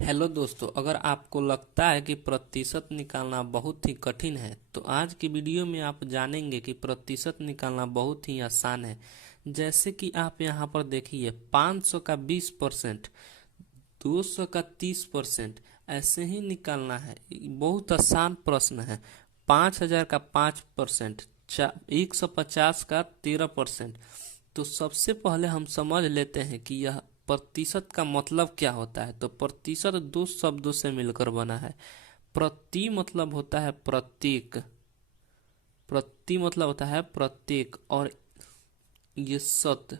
Hello दोस्तों, अगर आपको लगता है कि प्रतिशत निकालना बहुत ही कठिन है तो आज की वीडियो में आप जानेंगे कि प्रतिशत निकालना बहुत ही आसान है। जैसे कि आप यहाँ पर देखिए 500 का 20%, 200 का 30%, ऐसे ही निकालना है। बहुत आसान प्रश्न है। 5000 का 5%, 150 का 13%। तो सबसे पहले हम समझ लेते हैं कि यह प्रतिशत का मतलब क्या होता है। तो प्रतिशत दो शब्दों से मिलकर बना है। प्रति मतलब होता है प्रत्येक, प्रति मतलब होता है प्रत्येक, और ये शत,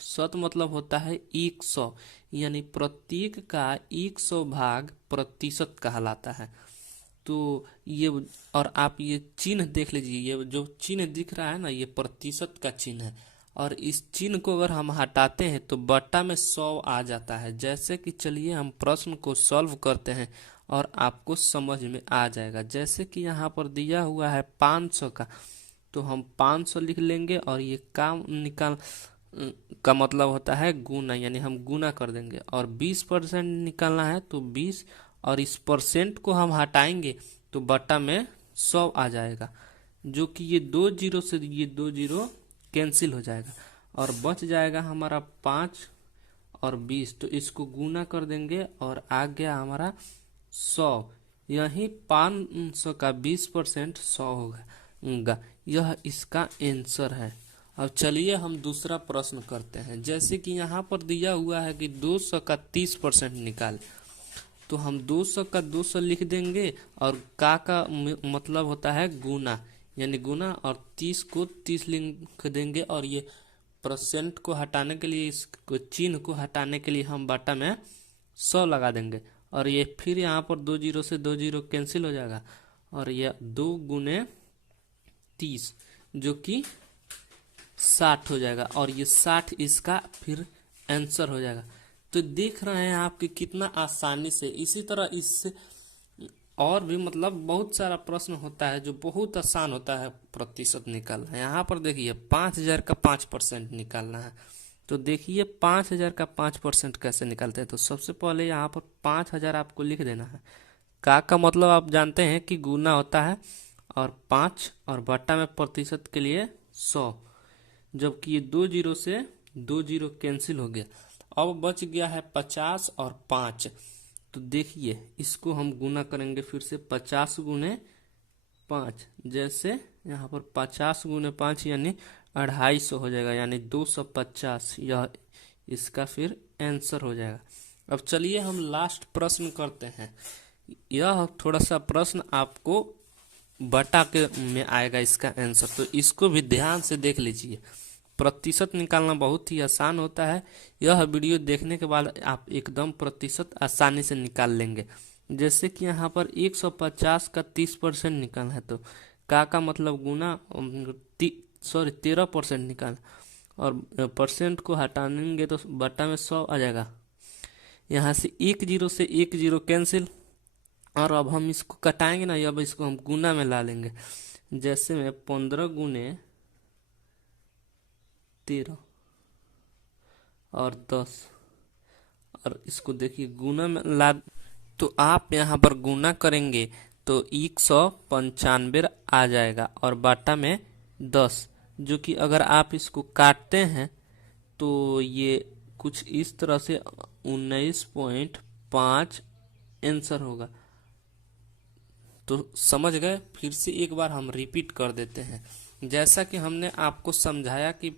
शत मतलब होता है 100, यानी प्रत्येक का 100 भाग प्रतिशत कहलाता है। तो ये, और आप ये चिन्ह देख लीजिए, ये जो चिन्ह दिख रहा है ना, ये प्रतिशत का चिन्ह है। और इस चिन्ह को अगर हम हटाते हैं तो बट्टा में 100 आ जाता है। जैसे कि चलिए हम प्रश्न को सॉल्व करते हैं और आपको समझ में आ जाएगा। जैसे कि यहाँ पर दिया हुआ है 500 का, तो हम 500 लिख लेंगे, और ये काम निकाल का मतलब होता है गुना, यानी हम गुना कर देंगे। और 20% निकालना है तो 20, और इस परसेंट को हम हटाएंगे तो बट्टा में 100 आ जाएगा। जो कि ये 2 जीरो से ये 2 जीरो कैंसिल हो जाएगा, और बच जाएगा हमारा 5 और 20। तो इसको गुना कर देंगे और आ गया हमारा 100। यही 500 का 20% 100 होगा। यह इसका आंसर है। अब चलिए हम दूसरा प्रश्न करते हैं। जैसे कि यहाँ पर दिया हुआ है कि 200 का 30% निकाल, तो हम 200 का 200 लिख देंगे, और का मतलब होता है गुना, यानी गुना, और 30 को 30 लिख देंगे। और ये परसेंट को हटाने के लिए, इस चिन्ह को हटाने के लिए हम बटा में 100 लगा देंगे। और ये फिर यहाँ पर 2 जीरो से 2 जीरो कैंसिल हो जाएगा, और यह 2 गुने 30, जो कि 60 हो जाएगा। और ये 60 इसका फिर आंसर हो जाएगा। तो देख रहे हैं आप कि कितना आसानी से, इसी तरह इससे और भी मतलब बहुत सारा प्रश्न होता है जो बहुत आसान होता है प्रतिशत निकालना। यहाँ पर देखिए 5000 का 5% निकालना है। तो देखिए 5000 का 5% कैसे निकालते हैं। तो सबसे पहले यहाँ पर 5000 आपको लिख देना है। का मतलब आप जानते हैं कि गुना होता है, और 5 और बट्टा में प्रतिशत के लिए 100। जबकि ये 2 जीरो से 2 जीरो कैंसिल हो गया। अब बच गया है 50 और 5। तो देखिए इसको हम गुना करेंगे फिर से, 50 गुने 5। जैसे यहाँ पर 50 गुने 5 यानी 250 हो जाएगा, यानी 250। यह इसका फिर आंसर हो जाएगा। अब चलिए हम लास्ट प्रश्न करते हैं। यह थोड़ा सा प्रश्न आपको बटा के में आएगा इसका आंसर, तो इसको भी ध्यान से देख लीजिए। प्रतिशत निकालना बहुत ही आसान होता है। यह वीडियो देखने के बाद आप एकदम प्रतिशत आसानी से निकाल लेंगे। जैसे कि यहाँ पर 150 का 30% निकालना है, तो का मतलब गुना, 13% निकाल, और परसेंट को हटाएंगे तो बट्टा में 100 आ जाएगा। यहाँ से 1 जीरो से 1 जीरो कैंसिल, और अब हम इसको कटाएंगे ना, अब इसको हम गुना में ला लेंगे। जैसे में 15 गुने 13 और 10, और इसको देखिए गुना में ला, तो आप यहाँ पर गुना करेंगे तो 195 आ जाएगा, और बाटा में 10। जो कि अगर आप इसको काटते हैं तो ये कुछ इस तरह से 19.5 आंसर होगा। तो समझ गए। फिर से एक बार हम रिपीट कर देते हैं। जैसा कि हमने आपको समझाया कि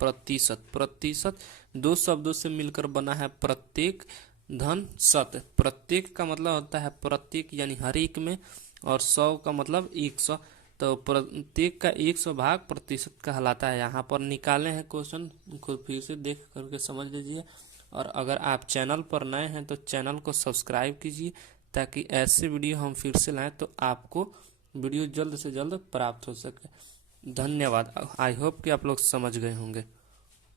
प्रतिशत, प्रतिशत दो शब्दों से मिलकर बना है, प्रत्येक धन शत। प्रत्येक का मतलब होता है प्रत्येक, यानी हर एक में, और 100 का मतलब 100। तो प्रत्येक का 100 भाग प्रतिशत कहलाता है। यहाँ पर निकाले हैं क्वेश्चन, खुद फिर से देख करके समझ लीजिए। और अगर आप चैनल पर नए हैं तो चैनल को सब्सक्राइब कीजिए, ताकि ऐसे वीडियो हम फिर से लाएं तो आपको वीडियो जल्द से जल्द प्राप्त हो सके। धन्यवाद। आई होप कि आप लोग समझ गए होंगे।